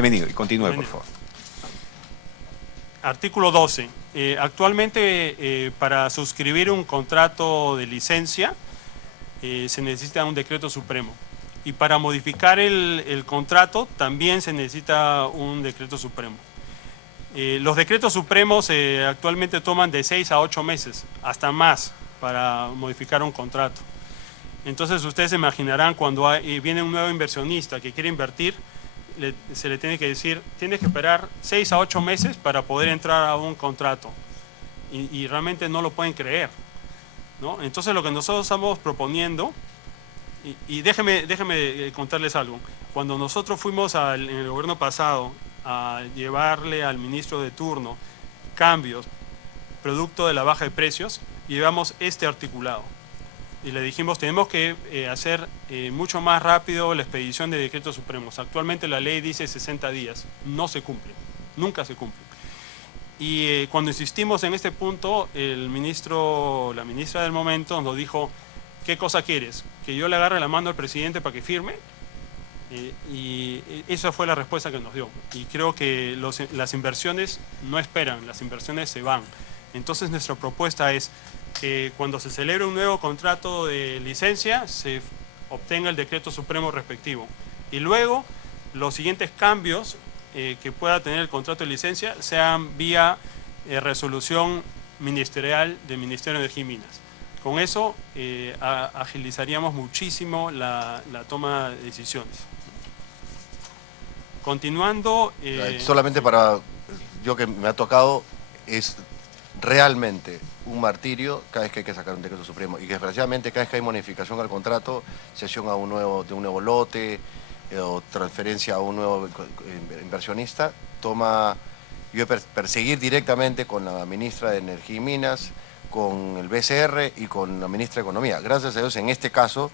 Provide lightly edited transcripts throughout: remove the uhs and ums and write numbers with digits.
Bienvenido y continúe, Bienvenido. por favor. Artículo 12. Actualmente, para suscribir un contrato de licencia, se necesita un decreto supremo. Y para modificar el contrato, también se necesita un decreto supremo. Los decretos supremos actualmente toman de 6 a 8 meses, hasta más, para modificar un contrato. Entonces, ustedes se imaginarán cuando viene un nuevo inversionista que quiere invertir, se le tiene que decir, tienes que esperar 6 a 8 meses para poder entrar a un contrato. Y realmente no lo pueden creer, ¿no? Entonces, lo que nosotros estamos proponiendo, y déjeme contarles algo. Cuando nosotros fuimos en el gobierno pasado a llevarle al ministro de turno cambios producto de la baja de precios, llevamos este articulado. Y le dijimos, tenemos que hacer mucho más rápido la expedición de decretos supremos. Actualmente la ley dice 60 días, no se cumple, nunca se cumple. Y cuando insistimos en este punto, la ministra del momento nos dijo, ¿qué cosa quieres? ¿Que yo le agarre la mano al presidente para que firme? Y esa fue la respuesta que nos dio. Y creo que las inversiones no esperan, las inversiones se van. Entonces nuestra propuesta es que cuando se celebre un nuevo contrato de licencia, se obtenga el decreto supremo respectivo. Y luego, los siguientes cambios que pueda tener el contrato de licencia sean vía resolución ministerial del Ministerio de Energía y Minas. Con eso agilizaríamos muchísimo la toma de decisiones. Continuando... Solamente para... Yo que me ha tocado, es realmente un martirio cada vez que hay que sacar un decreto supremo. Y que desgraciadamente cada vez que hay modificación al contrato, cesión de un nuevo lote o transferencia a un nuevo inversionista, yo he perseguir directamente con la ministra de Energía y Minas, con el BCR y con la ministra de Economía. Gracias a Dios, en este caso,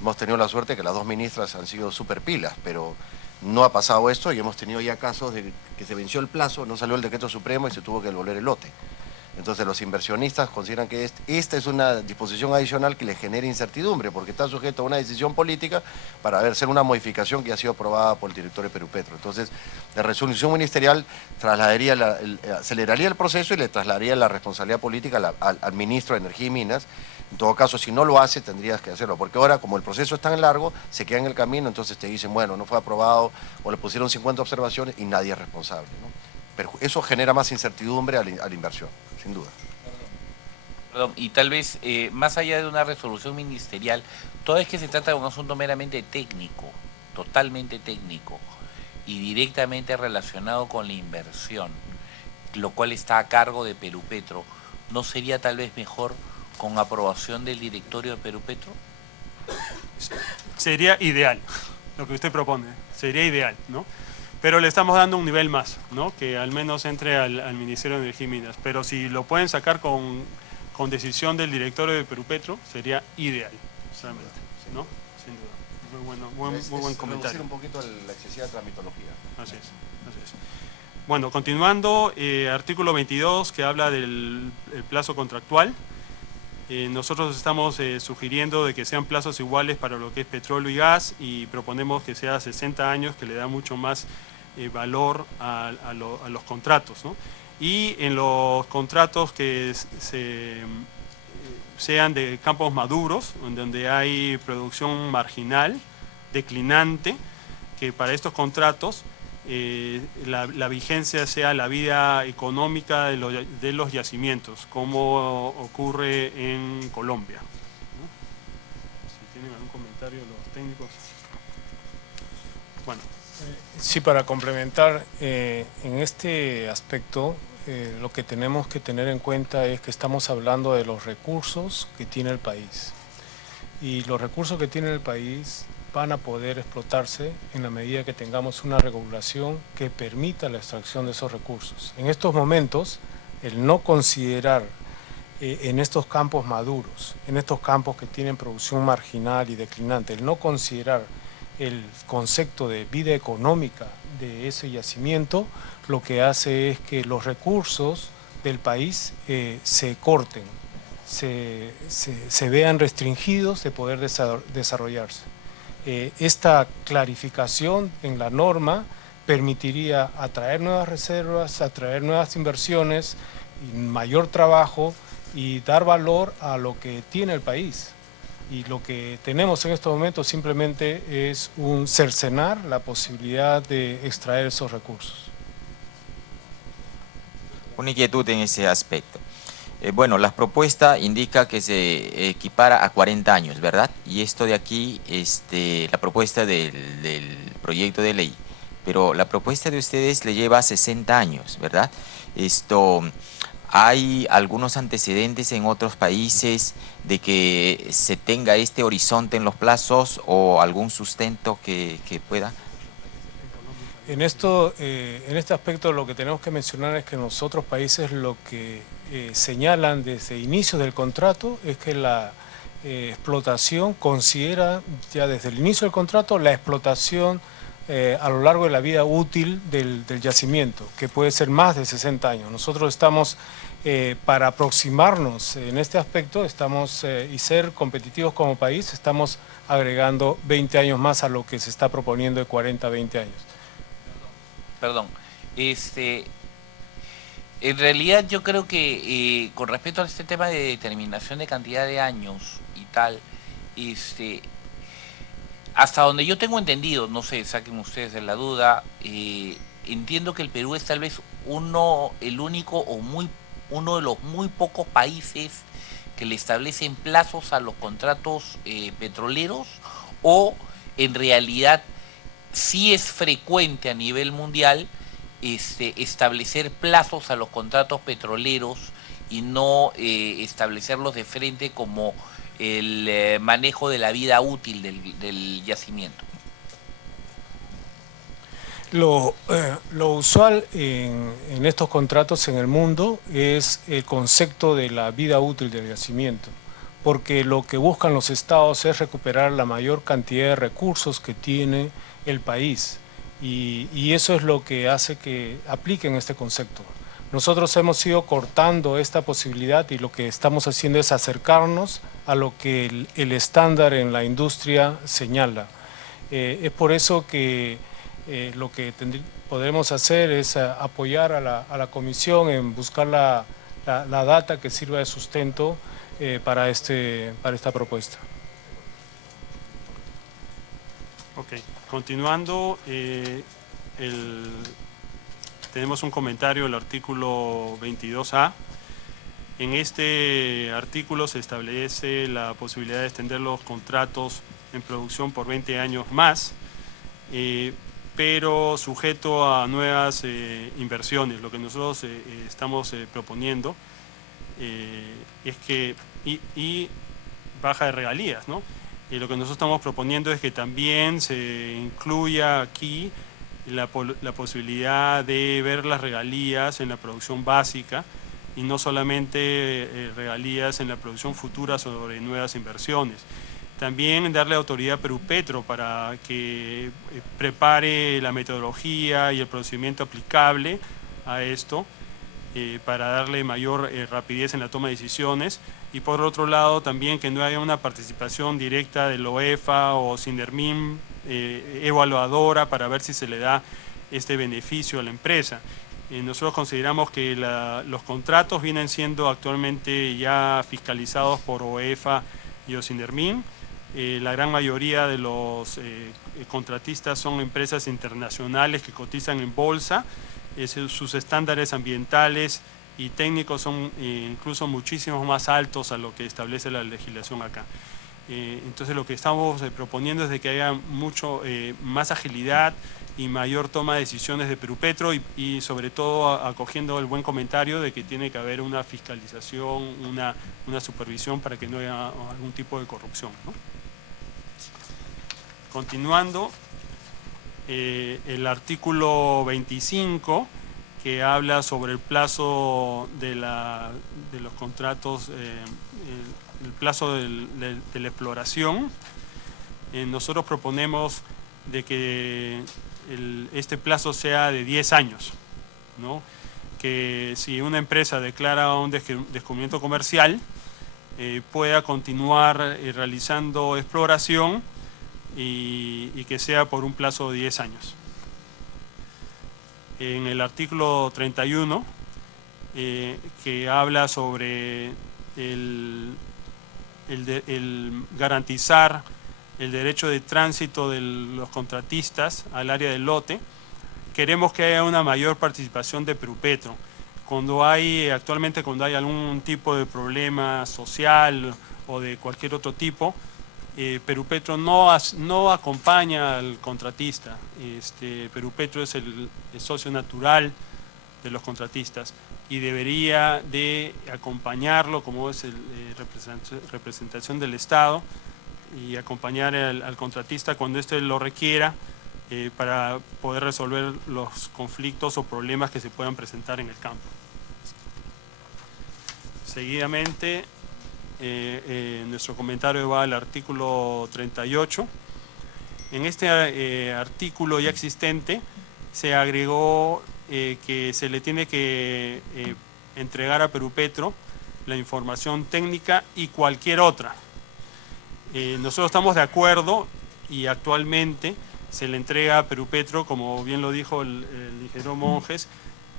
hemos tenido la suerte que las dos ministras han sido súper pilas, pero no ha pasado esto y hemos tenido ya casos de que se venció el plazo, no salió el decreto supremo y se tuvo que devolver el lote. Entonces los inversionistas consideran que esta es una disposición adicional que les genera incertidumbre, porque está sujeto a una decisión política para hacer una modificación que ha sido aprobada por el directorio de Perupetro. Entonces, la resolución ministerial aceleraría el proceso y le trasladaría la responsabilidad política al ministro de Energía y Minas. En todo caso, si no lo hace, tendrías que hacerlo, porque ahora, como el proceso es tan largo, se queda en el camino, entonces te dicen, bueno, no fue aprobado, o le pusieron 50 observaciones y nadie es responsable, ¿no? Pero eso genera más incertidumbre a la inversión, sin duda. Perdón, y tal vez, más allá de una resolución ministerial, toda vez que se trata de un asunto meramente técnico, totalmente técnico, y directamente relacionado con la inversión, lo cual está a cargo de Perupetro, ¿no sería tal vez mejor con aprobación del directorio de Perupetro? Sería ideal, lo que usted propone, sería ideal, ¿no? Pero le estamos dando un nivel más, ¿no? Que al menos entre al Ministerio de Energía y Minas. Pero si lo pueden sacar con decisión del directorio de Perupetro, sería ideal, solamente, ¿no? Sin duda. Muy buen comentario. Reducir un poquito la excesiva tramitología. Así es. Bueno, continuando, artículo 22, que habla del plazo contractual. Nosotros estamos sugiriendo de que sean plazos iguales para lo que es petróleo y gas y proponemos que sea 60 años, que le da mucho más valor a los contratos, ¿no? Y en los contratos que sean de campos maduros, donde hay producción marginal, declinante, que para estos contratos la vigencia sea la vida económica de los yacimientos, como ocurre en Colombia, ¿no? Si tienen algún comentario los técnicos. Bueno. Sí, para complementar, en este aspecto, lo que tenemos que tener en cuenta es que estamos hablando de los recursos que tiene el país. Y los recursos que tiene el país van a poder explotarse en la medida que tengamos una regulación que permita la extracción de esos recursos. En estos momentos, el no considerar en estos campos maduros, en estos campos que tienen producción marginal y declinante, el no considerar el concepto de vida económica de ese yacimiento, lo que hace es que los recursos del país se corten, se vean restringidos de poder desarrollarse. Esta clarificación en la norma permitiría atraer nuevas reservas, atraer nuevas inversiones, mayor trabajo y dar valor a lo que tiene el país. Y lo que tenemos en estos momentos simplemente es un cercenar la posibilidad de extraer esos recursos. Una inquietud en ese aspecto. Bueno, la propuesta indica que se equipara a 40 años, ¿verdad? Y esto de aquí, la propuesta del proyecto de ley, pero la propuesta de ustedes le lleva 60 años, ¿verdad? ¿Hay algunos antecedentes en otros países de que se tenga este horizonte en los plazos o algún sustento que pueda? En este aspecto lo que tenemos que mencionar es que en los otros países lo que señalan desde inicios del contrato es que la explotación considera ya desde el inicio del contrato la explotación a lo largo de la vida útil del yacimiento, que puede ser más de 60 años. Nosotros estamos, para aproximarnos en este aspecto, y ser competitivos como país, estamos agregando 20 años más a lo que se está proponiendo de 40 a 20 años. Perdón, en realidad yo creo que con respecto a este tema de determinación de cantidad de años y tal, hasta donde yo tengo entendido, no sé, saquen ustedes de la duda, entiendo que el Perú es tal vez uno de los muy pocos países que le establecen plazos a los contratos petroleros, o en realidad sí es frecuente a nivel mundial establecer plazos a los contratos petroleros y no establecerlos de frente como el manejo de la vida útil del yacimiento. Lo usual en estos contratos en el mundo es el concepto de la vida útil del yacimiento, porque lo que buscan los estados es recuperar la mayor cantidad de recursos que tiene el país, y eso es lo que hace que apliquen este concepto. Nosotros hemos ido cortando esta posibilidad y lo que estamos haciendo es acercarnos a lo que el estándar en la industria señala. Es por eso que lo que podremos hacer es apoyar a la Comisión en buscar la data que sirva de sustento para esta propuesta. Ok, continuando, tenemos un comentario del artículo 22A. En este artículo se establece la posibilidad de extender los contratos en producción por 20 años más, pero sujeto a nuevas inversiones. Lo que nosotros estamos proponiendo es que, y baja de regalías, ¿no? Y lo que nosotros estamos proponiendo es que también se incluya aquí la posibilidad de ver las regalías en la producción básica y no solamente regalías en la producción futura sobre nuevas inversiones. También darle autoridad a Perupetro para que prepare la metodología y el procedimiento aplicable a esto, para darle mayor rapidez en la toma de decisiones, y por otro lado también que no haya una participación directa de la OEFA o Sindermin evaluadora para ver si se le da este beneficio a la empresa. Nosotros consideramos que los contratos vienen siendo actualmente ya fiscalizados por OEFA y Sindermin. La gran mayoría de los contratistas son empresas internacionales que cotizan en bolsa. Sus estándares ambientales y técnicos son incluso muchísimo más altos a lo que establece la legislación acá. Entonces lo que estamos proponiendo es de que haya mucho más agilidad y mayor toma de decisiones de Perupetro, y sobre todo acogiendo el buen comentario de que tiene que haber una fiscalización, una supervisión para que no haya algún tipo de corrupción, ¿no? Continuando, el artículo 25, que habla sobre el plazo de los contratos, el plazo de la exploración. Nosotros proponemos de que este plazo sea de 10 años, ¿no? Que si una empresa declara un descubrimiento comercial, pueda continuar realizando exploración y que sea por un plazo de 10 años. en el artículo 31, que habla sobre el garantizar el derecho de tránsito de los contratistas al área del lote. Queremos que haya una mayor participación de Perupetro. Actualmente cuando hay algún tipo de problema social o de cualquier otro tipo, Perupetro no acompaña al contratista. Perupetro es el socio natural de los contratistas y debería de acompañarlo como es representación del Estado y acompañar al contratista cuando éste lo requiera para poder resolver los conflictos o problemas que se puedan presentar en el campo. Seguidamente, nuestro comentario va al artículo 38. En este artículo ya existente se agregó que se le tiene que entregar a Perupetro la información técnica y cualquier otra. Nosotros estamos de acuerdo y actualmente se le entrega a Perupetro, como bien lo dijo el ingeniero Monjes,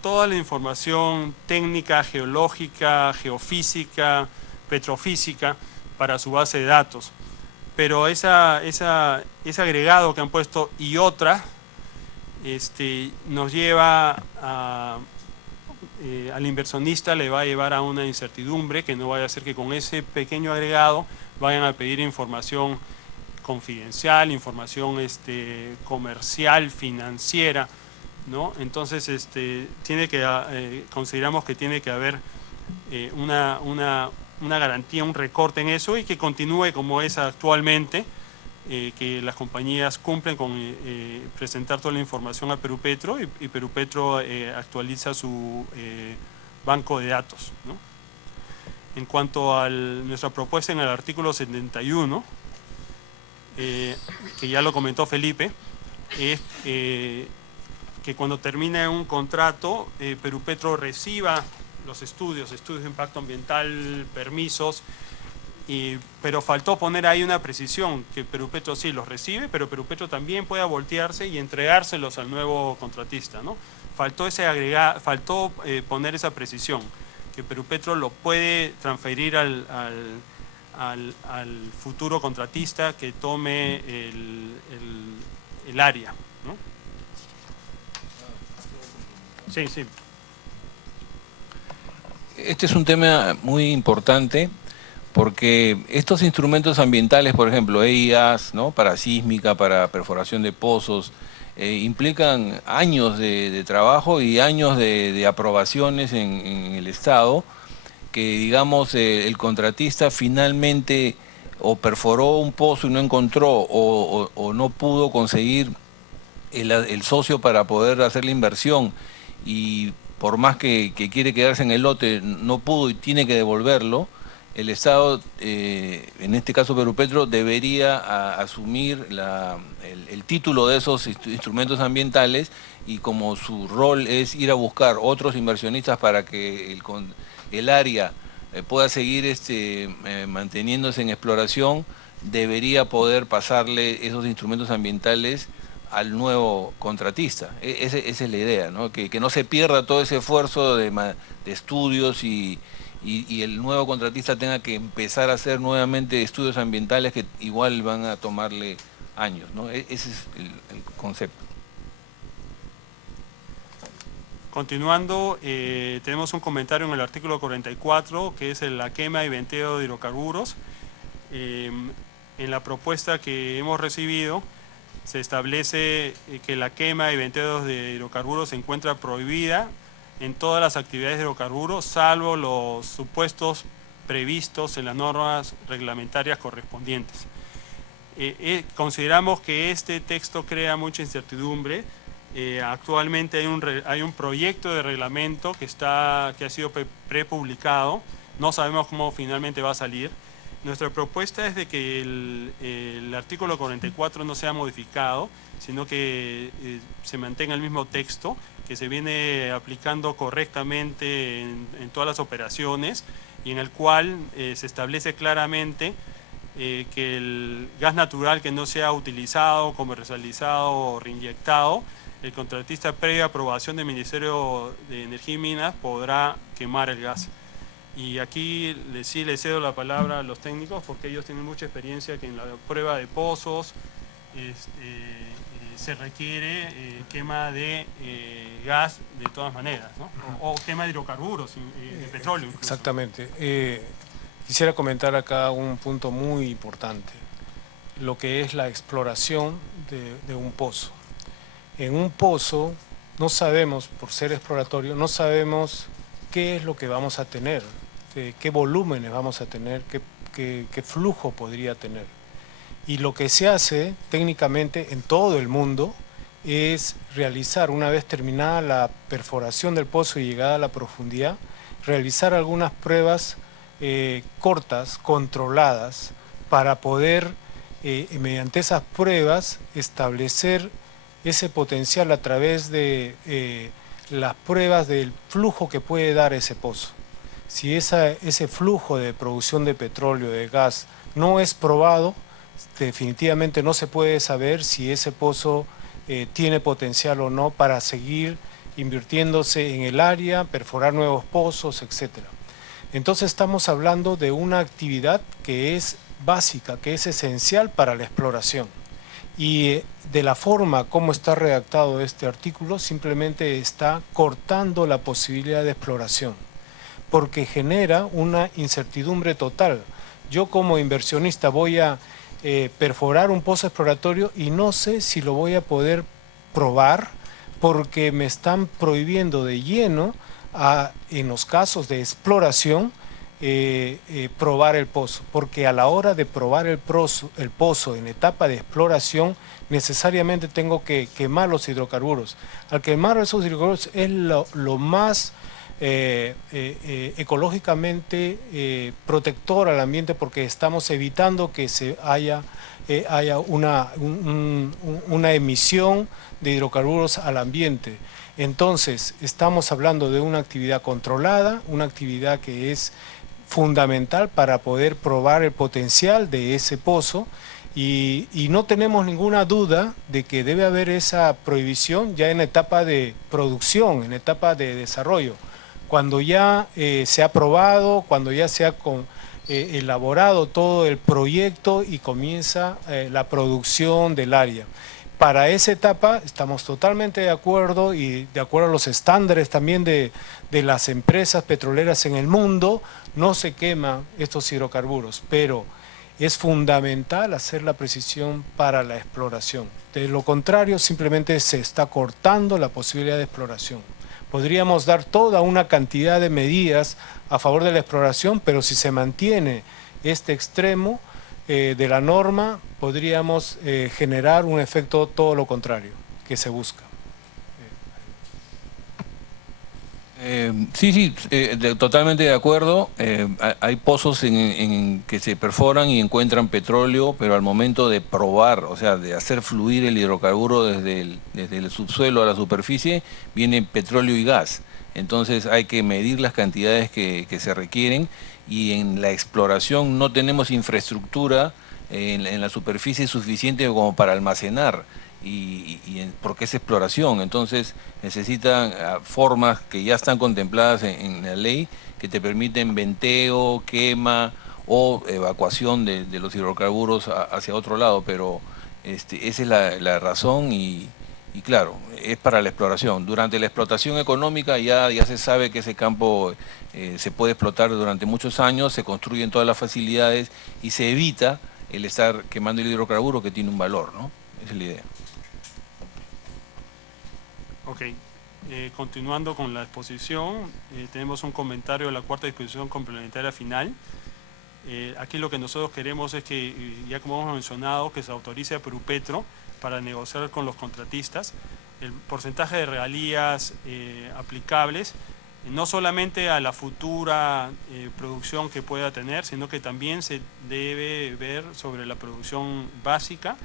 toda la información técnica, geológica, geofísica, petrofísica para su base de datos. Pero ese agregado que han puesto y otra nos lleva al inversionista, le va a llevar a una incertidumbre que no vaya a ser que con ese pequeño agregado vayan a pedir información confidencial, información comercial, financiera, ¿no? Entonces consideramos que tiene que haber una garantía, un recorte en eso y que continúe como es actualmente, que las compañías cumplen con presentar toda la información a Perupetro y Perupetro actualiza su banco de datos, ¿no? En cuanto a nuestra propuesta en el artículo 71, que ya lo comentó Felipe, es que cuando termine un contrato, Perupetro reciba los estudios de impacto ambiental, permisos, pero faltó poner ahí una precisión, que Perupetro sí los recibe, pero Perupetro también pueda voltearse y entregárselos al nuevo contratista, ¿no? Faltó poner esa precisión, que Perupetro lo puede transferir al futuro contratista que tome el área, ¿no? Sí, sí. Este es un tema muy importante porque estos instrumentos ambientales, por ejemplo, EIAs, ¿no?, para sísmica, para perforación de pozos, implican años de trabajo y años de aprobaciones en el Estado, que digamos el contratista finalmente o perforó un pozo y no encontró o no pudo conseguir el socio para poder hacer la inversión y por más que quiere quedarse en el lote no pudo y tiene que devolverlo, el Estado, en este caso Perupetro, debería asumir el título de esos instrumentos ambientales y como su rol es ir a buscar otros inversionistas para que el área pueda seguir manteniéndose en exploración, debería poder pasarle esos instrumentos ambientales al nuevo contratista. Esa es la idea, ¿no? Que no se pierda todo ese esfuerzo de estudios y el nuevo contratista tenga que empezar a hacer nuevamente estudios ambientales que igual van a tomarle años, ¿no? Ese es el concepto. Continuando, tenemos un comentario en el artículo 44, que es la quema y venteo de hidrocarburos. En la propuesta que hemos recibido, se establece que la quema y venteo de hidrocarburos se encuentra prohibida en todas las actividades de hidrocarburos, salvo los supuestos previstos en las normas reglamentarias correspondientes. Consideramos que este texto crea mucha incertidumbre. Actualmente hay un proyecto de reglamento que ha sido prepublicado, no sabemos cómo finalmente va a salir. Nuestra propuesta es de que el artículo 44 no sea modificado, sino que se mantenga el mismo texto, que se viene aplicando correctamente en todas las operaciones y en el cual se establece claramente que el gas natural que no sea utilizado, comercializado o reinyectado el contratista, previa aprobación del Ministerio de Energía y Minas, podrá quemar el gas. Y aquí sí le cedo la palabra a los técnicos, porque ellos tienen mucha experiencia que en la prueba de pozos se requiere quema de gas de todas maneras, ¿no? O quema de hidrocarburos, de petróleo incluso. Exactamente. Quisiera comentar acá un punto muy importante, lo que es la exploración de un pozo. En un pozo no sabemos, por ser exploratorio, no sabemos qué es lo que vamos a tener, qué volúmenes vamos a tener, qué flujo podría tener. Y lo que se hace técnicamente en todo el mundo es realizar, una vez terminada la perforación del pozo y llegada a la profundidad, realizar algunas pruebas cortas, controladas, para poder, mediante esas pruebas, establecer ese potencial a través de las pruebas del flujo que puede dar ese pozo. Si ese flujo de producción de petróleo, de gas, no es probado, definitivamente no se puede saber si ese pozo tiene potencial o no para seguir invirtiéndose en el área, perforar nuevos pozos, etc. Entonces estamos hablando de una actividad que es básica, que es esencial para la exploración. Y de la forma como está redactado este artículo, simplemente está cortando la posibilidad de exploración, porque genera una incertidumbre total. Yo como inversionista voy a perforar un pozo exploratorio y no sé si lo voy a poder probar, porque me están prohibiendo de lleno, en los casos de exploración, probar el pozo, porque a la hora de probar el pozo en etapa de exploración, necesariamente tengo que quemar los hidrocarburos. Al quemar esos hidrocarburos es lo más ecológicamente protector al ambiente, porque estamos evitando que haya una emisión de hidrocarburos al ambiente. Entonces, estamos hablando de una actividad controlada, una actividad que es fundamental para poder probar el potencial de ese pozo, y no tenemos ninguna duda de que debe haber esa prohibición ya en etapa de producción, en etapa de desarrollo. Cuando ya se ha probado, cuando ya se ha elaborado todo el proyecto y comienza la producción del área. Para esa etapa estamos totalmente de acuerdo, y de acuerdo a los estándares también de las empresas petroleras en el mundo, no se queman estos hidrocarburos, pero es fundamental hacer la precisión para la exploración. De lo contrario, simplemente se está cortando la posibilidad de exploración. Podríamos dar toda una cantidad de medidas a favor de la exploración, pero si se mantiene este extremo de la norma, podríamos generar un efecto todo lo contrario que se busca. Sí, totalmente de acuerdo. Hay pozos en que se perforan y encuentran petróleo, pero al momento de probar, o sea, de hacer fluir el hidrocarburo desde el subsuelo a la superficie, viene petróleo y gas. Entonces hay que medir las cantidades que se requieren, y en la exploración no tenemos infraestructura en la superficie suficiente como para almacenar. Porque es exploración, entonces necesitan formas que ya están contempladas en la ley, que te permiten venteo, quema o evacuación de los hidrocarburos hacia otro lado, pero esa es la razón, y claro, es para la exploración. Durante la explotación económica ya se sabe que ese campo se puede explotar durante muchos años, se construyen todas las facilidades y se evita el estar quemando el hidrocarburo, que tiene un valor, ¿no? Esa es la idea. Ok, continuando con la exposición, tenemos un comentario de la cuarta disposición complementaria final. Aquí lo que nosotros queremos es que, ya como hemos mencionado, que se autorice a Perupetro para negociar con los contratistas el porcentaje de regalías aplicables, no solamente a la futura producción que pueda tener, sino que también se debe ver sobre la producción básica,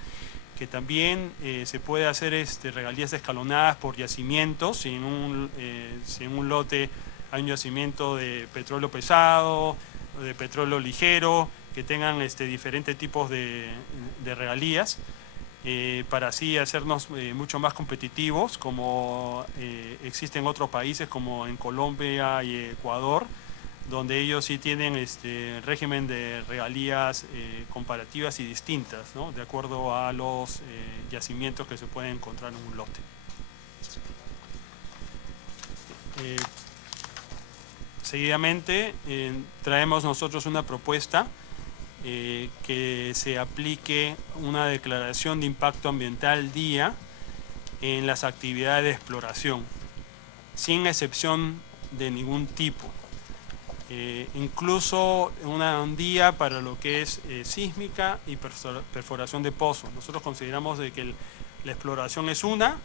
que también se puede hacer regalías escalonadas por yacimientos. Si en un lote hay un yacimiento de petróleo pesado, de petróleo ligero, que tengan diferentes tipos de regalías. para así hacernos mucho más competitivos, como existe en otros países como en Colombia y Ecuador, donde ellos sí tienen régimen de regalías comparativas y distintas, ¿no? De acuerdo a los yacimientos que se pueden encontrar en un lote. Seguidamente traemos nosotros una propuesta que se aplique una declaración de impacto ambiental día en las actividades de exploración, sin excepción de ningún tipo. Incluso un día para lo que es sísmica y perforación de pozos. Nosotros consideramos de que la exploración es una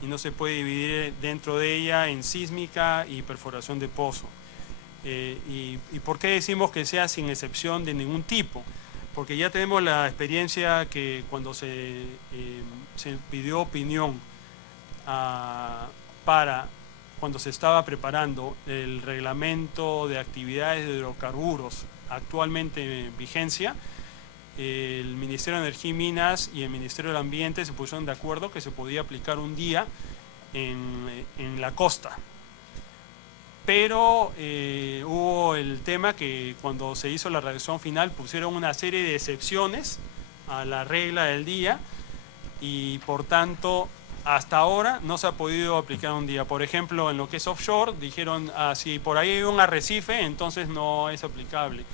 y no se puede dividir dentro de ella en sísmica y perforación de pozo. ¿Y por qué decimos que sea sin excepción de ningún tipo? Porque ya tenemos la experiencia que cuando se pidió opinión cuando se estaba preparando el reglamento de actividades de hidrocarburos actualmente en vigencia, el Ministerio de Energía y Minas y el Ministerio del Ambiente se pusieron de acuerdo que se podía aplicar un día en la costa. Pero hubo el tema que cuando se hizo la redacción final pusieron una serie de excepciones a la regla del día y por tanto hasta ahora no se ha podido aplicar un día. Por ejemplo, en lo que es offshore dijeron, si por ahí hay un arrecife entonces no es aplicable.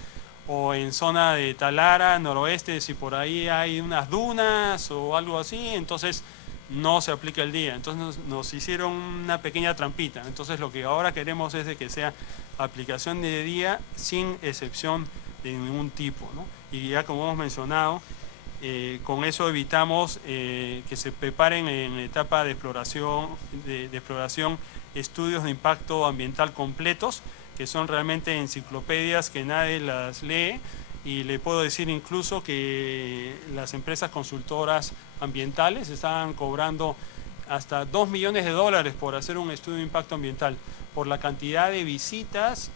O en zona de Talara, noroeste, si por ahí hay unas dunas o algo así, entonces no se aplica el día. Entonces nos hicieron una pequeña trampita. Entonces lo que ahora queremos es de que sea aplicación de día sin excepción de ningún tipo, ¿no? Y ya como hemos mencionado, con eso evitamos que se preparen en etapa de exploración, estudios de impacto ambiental completos, que son realmente enciclopedias que nadie las lee, y le puedo decir incluso que las empresas consultoras ambientales estaban cobrando hasta $2 millones por hacer un estudio de impacto ambiental, por la cantidad de visitas,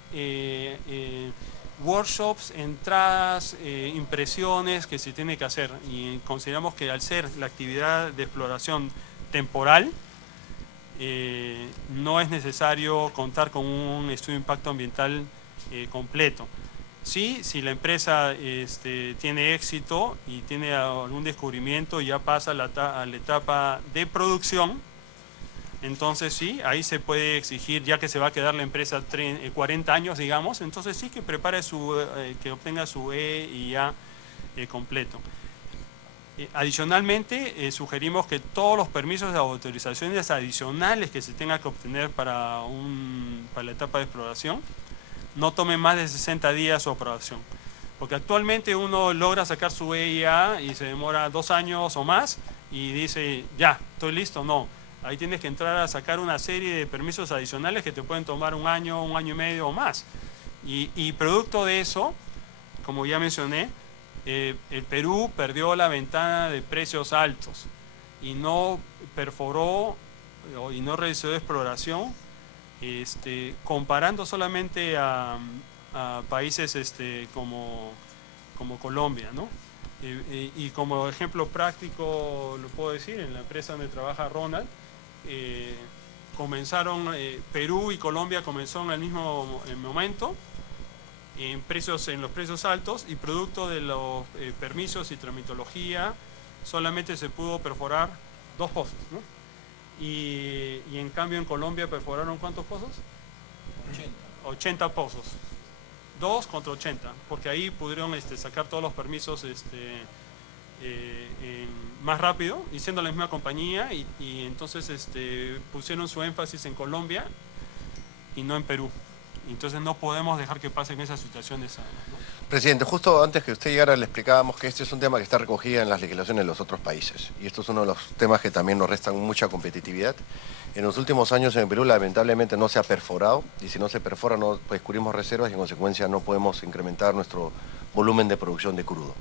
workshops, entradas, impresiones que se tiene que hacer. Y consideramos que al ser la actividad de exploración temporal, no es necesario contar con un estudio de impacto ambiental completo. Sí, si la empresa tiene éxito y tiene algún descubrimiento y ya pasa a la etapa de producción, entonces sí, ahí se puede exigir, ya que se va a quedar la empresa 40 años, digamos, entonces sí que prepare que obtenga su E y A completo. Adicionalmente, sugerimos que todos los permisos de autorizaciones adicionales que se tenga que obtener para la etapa de exploración no tomen más de 60 días su aprobación. Porque actualmente uno logra sacar su EIA y se demora 2 años o más y dice, ya, estoy listo. No, ahí tienes que entrar a sacar una serie de permisos adicionales que te pueden tomar 1 año, 1 año y medio o más. Y producto de eso, como ya mencioné, el Perú perdió la ventana de precios altos y no perforó y no realizó exploración, comparando solamente a países como Colombia, ¿no? Y como ejemplo práctico lo puedo decir, en la empresa donde trabaja Ronald, Perú y Colombia comenzaron en el mismo momento, en los precios altos, y producto de los permisos y tramitología solamente se pudo perforar 2 pozos, ¿no? Y en cambio en Colombia perforaron ¿cuántos pozos? 80 pozos. 2 contra 80, porque ahí pudieron sacar todos los permisos más rápido, y siendo la misma compañía, y entonces pusieron su énfasis en Colombia y no en Perú. Entonces no podemos dejar que pasen esas situaciones, ¿no? Presidente, justo antes que usted llegara le explicábamos que este es un tema que está recogido en las legislaciones de los otros países. Y esto es uno de los temas que también nos restan mucha competitividad. En los últimos años en Perú lamentablemente no se ha perforado, y si no se perfora no descubrimos reservas y en consecuencia no podemos incrementar nuestro volumen de producción de crudo.